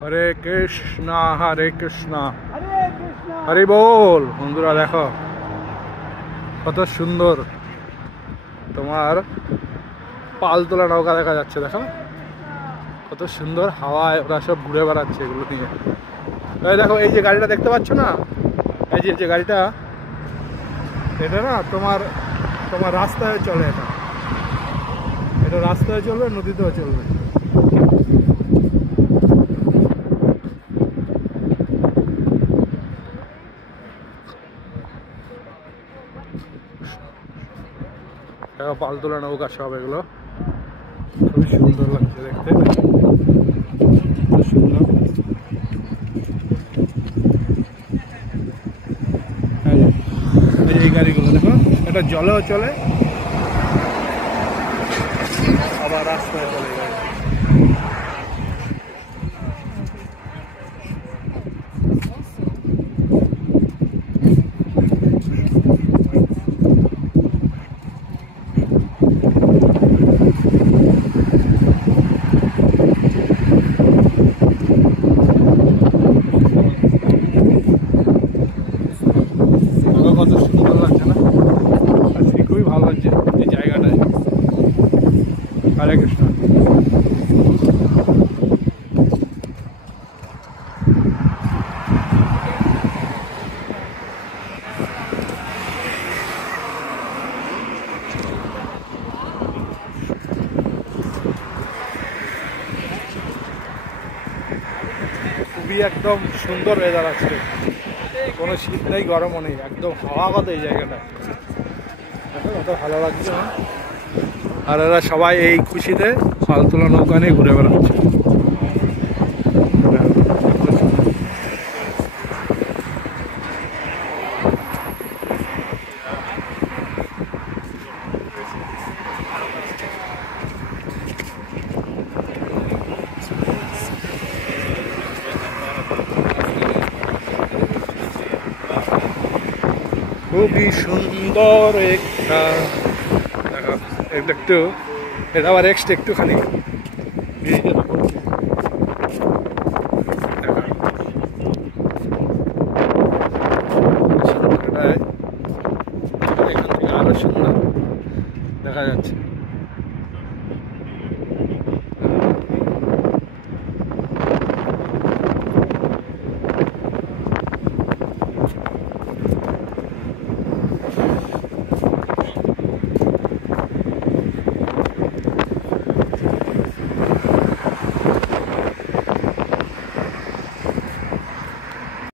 হরে কৃষ্ণ হরে কৃষ্ণ হরি বল। বন্ধুরা দেখো কত সুন্দর তোমার পাল তোলা নৌকা দেখা যাচ্ছে। দেখো কত সুন্দর হাওয়ায় ওরা সব ঘুরে বেড়াচ্ছে এগুলো নিয়ে। দেখো এই যে গাড়িটা দেখতে পাচ্ছ না, এই যে গাড়িটা, এটা না তোমার তোমার রাস্তায় চলে। এটা রাস্তায় চলবে, নদীতেও চলবে। পাল তোলা নৌকা সব এগুলো খুবই সুন্দর লাগছে দেখতে, খুব সুন্দর। এই গাড়িগুলো দেখো, এটা জলেও চলে আবার রাস্তায় চলে যায়। কত সুন্দর লাগছে না, আজকে খুবই ভালো লাগছে এই জায়গাটায়। হরে কৃষ্ণ। খুবই একদম সুন্দর ওয়েদার আছে, কোনো শীত নেই গরমও নেই, একদম হাওয়া কত এই জায়গাটা। দেখো কত ভালো লাগছে। আর এরা সবাই এই খুশিতে পাল তোলা নৌকা নিয়ে ঘুরে বেড়াচ্ছে। খুবই সুন্দর একটা, এটা একটু, এটা আবার একটুখানি